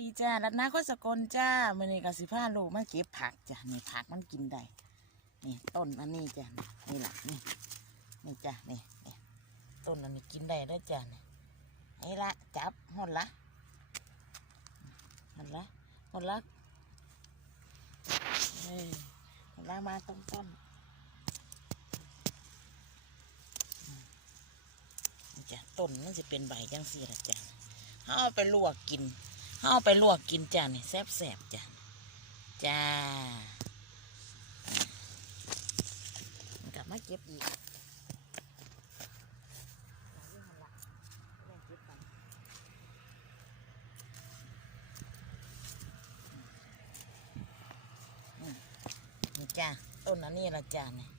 ดีจ้ารัตนาโคสกลจ้ามื่อนี้กับสิพาลูกมาเก็บผักจ้ะนี่ผักมันกินได้นี่ต้นอันนี้จ้ะนี่แหละนี่นี่จ้ะนี่นี่ต้นอันนี้กินได้ด้อจ้ะนี่นี่ละจับหดละหดละหดละเอ้ยหดละมาตรงต้นจ้ะต้นมันจะเป็นใบจังสี่ละจ้ะเอาไปลวกกิน เขาเอาไปลวกกินจ้ะนี่แซ่บๆจ้ะจ้ากลับมาเก็บอีกนี่จ้าต้นอันนี้ละจ้าเนี่ย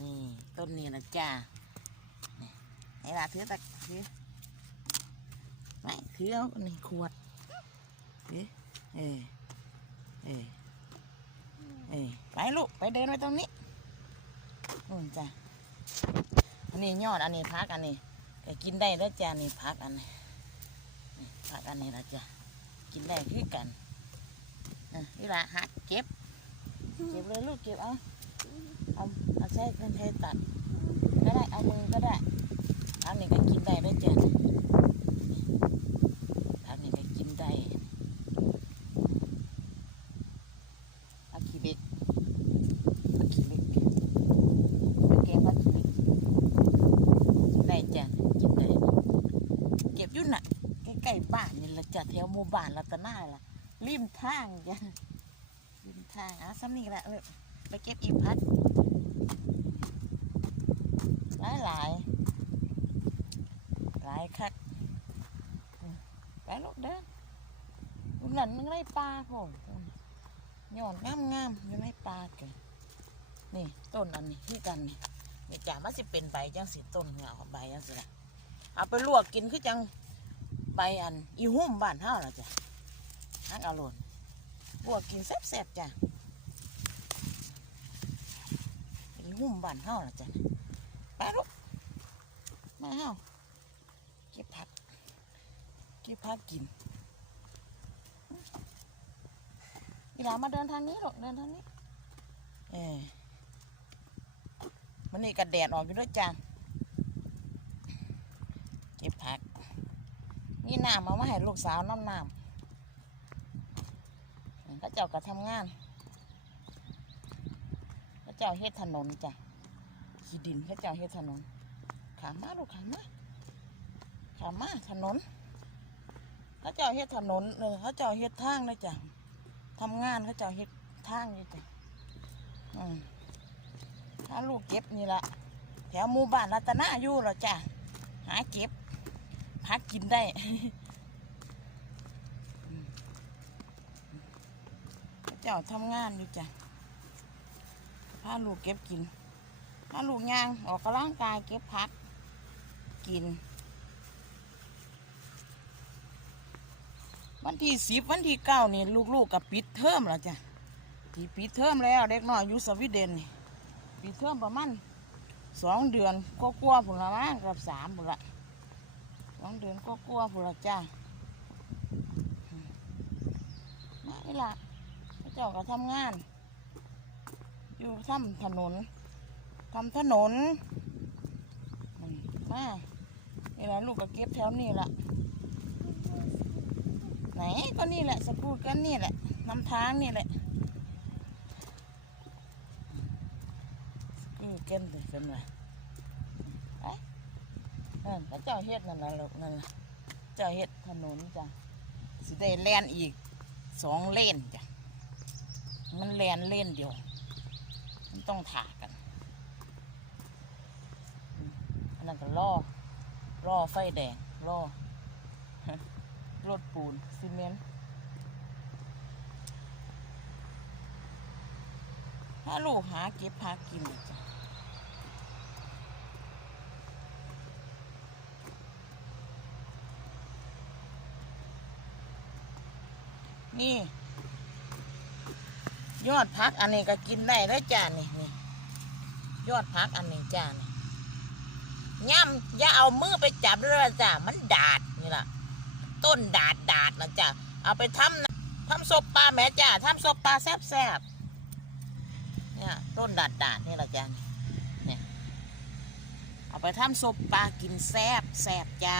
นี่ต้นนี้ละจ้านี่ไอ้ละถือตะถือไม่ถือเอานี่ขวด เอเอเอไปลูก ไปเดินไปตรงนี้นู่นจ้ะ อันนี้ยอด อันนี้พัก อันนี้ก็กินได้แล้วจ้ะนี่พักอันนี้พักอันนี้ละจ้ะ กินได้คือกันนี่ละหักเก็บ เก็บเลยลูกเก็บเอา เอาเอาใช้เป็นเทตัด ก็ได้ เอามือก็ได้พักนี่ก็กินได้แล้วจ้ะนี่พักนี่ก็กินได้เอาขี้เบ็กเอาขี้เบ็ก เก็บมากินได้จ้ะกินได้เก็บอยู่น่ะใก ล้ๆบ้านนี่ละจ้ะแถวหมู่บ้านรัตนาล่ะริมทางจ้ะริมทางอะซ้ำนี่แหละเออไปเก็บอีพัดหลายหลายหลายคักไปลูกเด้อลูกนั่นมันไล่ปลาผมยอดงามๆอยู่ในปลาแกนี่ต้นอันนี้คือกันนี่นี่จามันสิเป็นใบจังสิต้นเงาใบจังสิละเอาไปลวกกินคือจัง ใบอันอีหุ่มบ้านเฮาล่ะจ้ะฮักเอาโลนลวกกินแซ่บๆจ้ะอีหุ่มบ้านเฮาล่ะจ้ะไปลูกมาเฮาเก็บผักเก็บผักกินอีหลามาเดินทางนี้หรอกเดินทางนี้ เออมันนี่กระแดดออกอยู่ด้วยจ้าเก็บผัก นี่น้ำเอามาให้ลูกสาวน้ำน้ำก็เจ้าก็ทำงานก็เจ้าเฮ็ดถนนจ้ะขี้ดินก็เจ้าเฮ็ดถนนขามาลูกขามาขามาถนนเขาเจ้าเฮ็ดถนนเออเขาเจ้าเฮ็ดทางเลยจ้ะทำงานเขาเจ้าเฮ็ดทางนี่จ้ะอืมถ้าลูกเก็บนี่ละแถวหมู่บ้านรัตนาอยู่หรอจ้ะหาเก็บ พักกินได้เจ้าทำงานอยู่จ้ะพาลูกเก็บกินพาลูกย่างออกกำลังกายเก็บพัก กิน วันที่สิบวันที่เก้านี่ลูกๆกับปิดเทอมแล้วจ้ะที่ปิดเทอมแล้วเด็กน้อยอยู่สวีเดนนี่ปิดเทอมประมาณสองเดือนก็กลัวๆผุนละมั้งกับสามผุนละ สองเดือนก็กลัวๆผุนละจ้าอืมมาอีละพระเจ้าก็ทำงาน อยู่ทำถนนทำถนนมมานี่ละลูกก็เก็บแถวนี้ละไหนก็นี่แหละสปูดกันนี่แหละนำทางนี่แหละคือเก่นเลยเป็นไงไอ้ นั่นพระเจ้าเฮ็ดนั่นแหละลูกนั่นล่ะเจ้าเฮ็ดถนนจ้ะสิได้แลนอีกสองเลนจ้ะมันแลนเลนเดียว มันต้องถากันอันนั้นก็ล่อล่อไฟแดงล่อรถปูนซีเมนต์ถ้าลูกหาเก็บพากินจ้ะ นี่ ยอดพักอันนี้ก็กินได้แล้วจ้านี่นี่ ยอดพักอันนี้จ้านี่ย่ำอย่าเอามือไปจับเลยจ้ามันดาดนี่ล่ะ ต้นดาดดาดนะจ้าเอาไปทำนะทำศพปลาแม่จ้าทำศพปลาแซ่บๆเนี่ยต้นดาดดาดนี่แหละจ้าเนี่ยเอาไปทำศพปลากินแซ่บแซ่บจ้า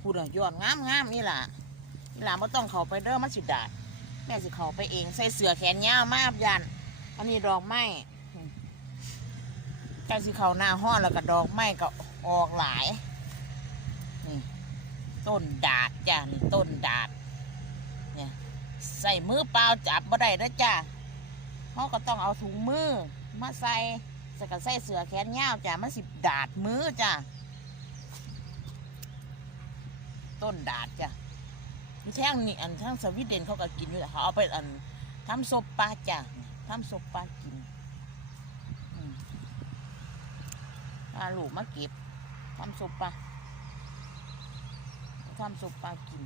พูดอะยอดงามงามนี่ล่ะ นี่ล่ะไม่ต้องเขาไปเด้อมันสิดาดแม่สิเขาไปเองใส่เสื้อแขนยาวมาบยันอันนี้ดอกไม้ใกล้สิเขาหน้าห้อนแล้วก็ดอกไม้ก็ออกหลายนี่ต้นดาดจ้านี่ต้นดาดเนี่ยใส่มือเปล่าจับบ่ได้นะจ้าเขาก็ต้องเอาถุงมือมาใส่ใส่กับใส่เสือแขนยาวจ้ามันสิดาดมือจ้าต้นดาดจ้ะ แท่งนี่อันทั้งสวีเดนเขาก็กินอยู่เขาเอาไปอันทำซบปลาจ้ะทำซบปลากินอืมปลาลูกมาเก็บทำซบปลาทำซบปลากิน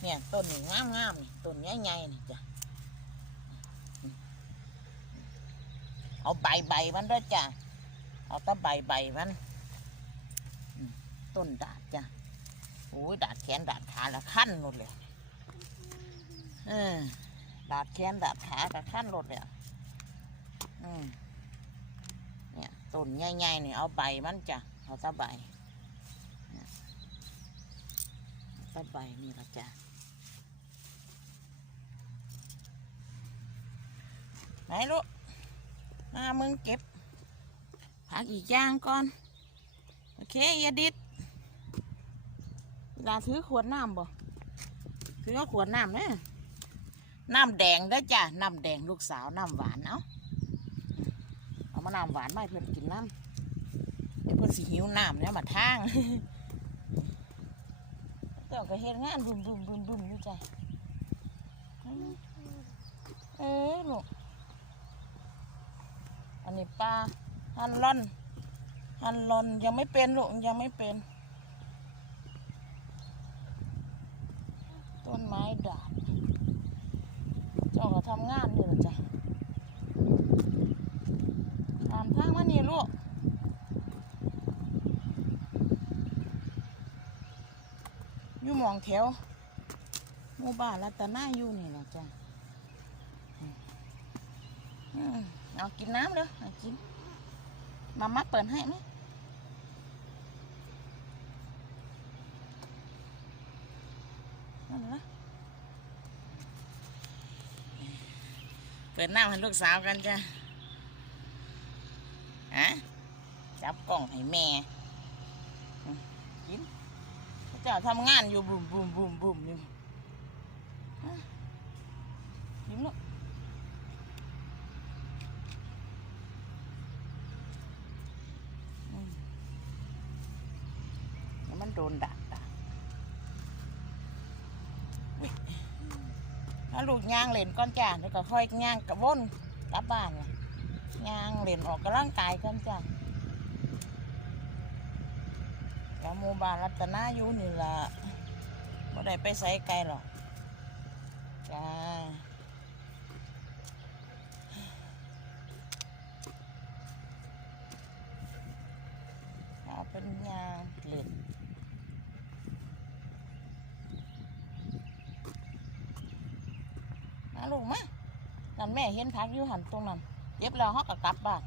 เนี่ยต้นนี่งามงามนี่ต้นใหญ่ๆนี่จ้ะเอาใบใบมันด้วยจ้ะเอาตะใบใบมันต้นดาดจ้ะ อ้ยดาดแขนดาดขาละขั้นหมดเลยเออดาดแขนดาดขาละขั้นหมดเลยอืมเนี่ยต้นใหญ่ๆนี่เอาใบมันจ้ะเอาตะใบสบายนี่ละจ้ะไหนลูกมามึงเก็บผักอีกอย่างก่อน โอเคอย่าดิด ลาถือขวดน้ำบ่ถือเอขวดน้ำเนี่ยน้ำแดงเด้จ้ะน้ำแดงลูกสาวน้ำหวานเอาเอามาน้ำหวานมาเพื่อนกินน้ำเดี๋ยวเพื่อนสิหิวน้ำเนี่ยมาทางเจ้าก็เฮ็ดงานบุมบุมบุมบุมอยู่จ้ะเอ้ยลูกอันนี้ปลาฮันลอนฮันลอนยังไม่เป็นลูกยังไม่เป็น ต้นไม้ดาดเจ้าก็ทำงานนี่จ้ะตามทางมานี่ลูกอยู่มองแถวหมู่บ้านรัตนาอยู่นี่แหละจ้ะอืมอืมเอากินน้ำเลยเอกิน มามาเปิดให้ไหมันนะเปิดหน้าให้ลูกสาวกันจ้ะฮะจับกล่องให้แม่กินเจ้าทำงานอยู่บุ่มบุ่มบุ่มบุ่มอยู่อะยิ้มลูกอืมเดี๋ยวมันโดนดักอะอุ๊ยถ้าลูก ย่างเล่นก้อนจ้าแล้วก็ค่อยย่างกระวนกลับบ้านน่ะย่างเล่นออกกำลังกายกันจ้าแล้วหมู่บ้านรัตนาอยู่นี่ล่ะบ่ได้ไปไสไกลหรอกจ้าเอาเป็นยางเล่นมา ลูกมานั่นแม่เห็นพักอยู่หันตรงนั้นเย็บแล้วเขาก็กลับบ้าน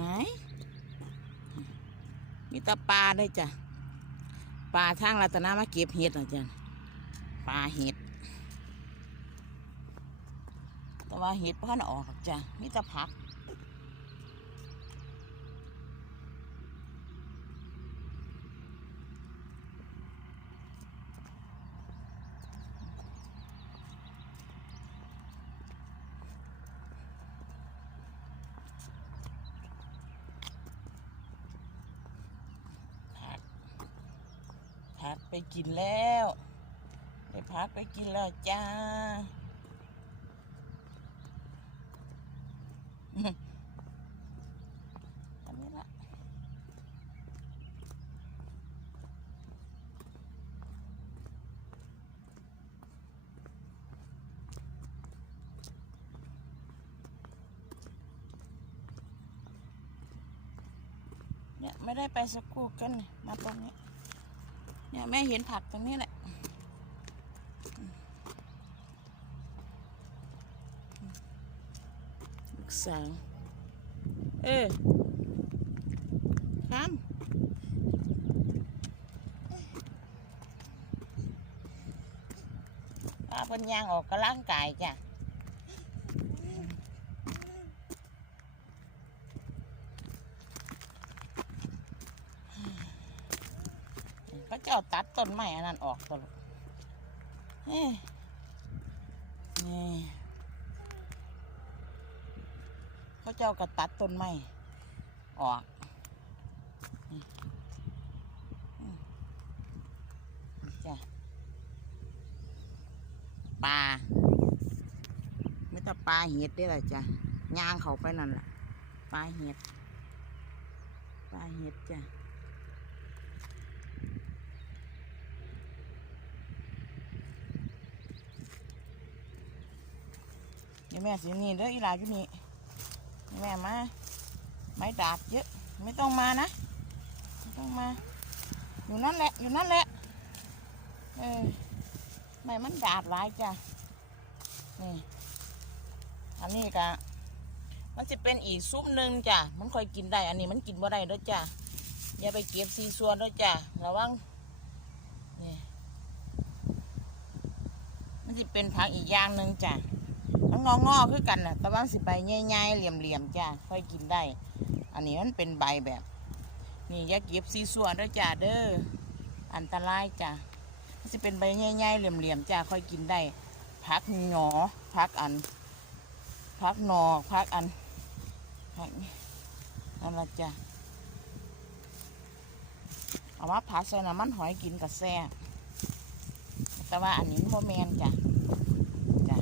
ไหน มีตาปลาได้จ้ะปลาทางรัตนามาเก็บเห็ดนะจ้ะปลาเห็ดแต่ว่าเห็ดพ่อนออกจ้ะมีตาผัก อ ผัดไปกินแล้วได้ผัดไปกินแล้วจ้า ทำนี้ละเนี่ยไม่ได้ไปสกูกันมาตรงนี้ เนี่ยแม่เห็นผักตรงนี้แหละลูกสาวเออทำป้าเป็นยางออกกำลังกายจ้ะ ก็ จะเอาตัดต้นไม้อันนั้นออกตัวลูกเอ้ยนี่เขาเจ้าก็ตัดต้นไม้ออกนี่จ้ะปลาไม่ต้องปลาเห็ดได้หรอจ้ะย่างเขาไปนั่นแหละปลาเห็ดปลาเห็ดจ้ะ เดี๋ยว แม่สินี่เด้ออีหลาอยู่นี่แม่มาไม้ดาบเยอะ ไม่ต้องมานะไม่ต้องมา อยู่นั่นแหละ อยู่นั่นแหละเออไม่มันดาบหลายจ้ะนี่อันนี้กะมันจะเป็นอีกซุปหนึ่งจ้ะมันค่อยกินได้ อันนี้มันกินบ่ได้เด้อจ้ะอย่าไปเก็บซีส่วนเด้อจ้ะระวังนี่มันจะเป็นผักอีกอย่างหนึ่งจ้ะ มันงองอคือกันนะแต่ว่าสิใบใหญ่ๆเหลี่ยมๆจ้าค่อยกินได้ อันนี้มันเป็นใบแบบ นี่ยาเก็บซีส่วนด้วยจ้าเด้ออันตรายจ้ามันสิเป็นใบใหญ่ๆเหลี่ยมๆจ้าค่อยกินได้พักหนอพักอันพักหนอพักอันพักนั่นละจ้าเอาว่าผัดใส่น้ำมันหอยกินกับแซ่แต่ว่าอันนี้โมแมนจ้ะจ้ะ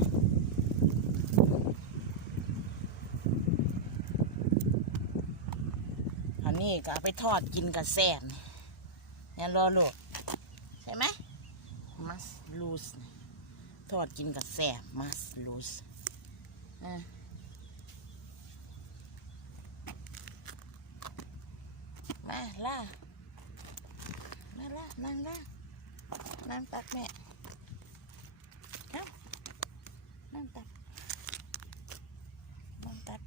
อั นนี้ก็ไปทอดกินกับแซ่บเนี่ยรอลูกใช่ไหมมัสลูสทอดกินกับแซ่บมัสลูสอะมาล่ามาล่านั่งล่านั่งตักแม่นั่งตักนั่งตัก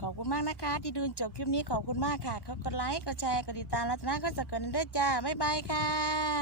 ขอบ คุณมากนะคะ ที่ดูจบคลิปนี้ขอบคุณมากค่ะเขากดไลค์กดแชร์กดติดตามรัตนาก็จะเกิดด้วยจ้าบ๊ายบายค่ะ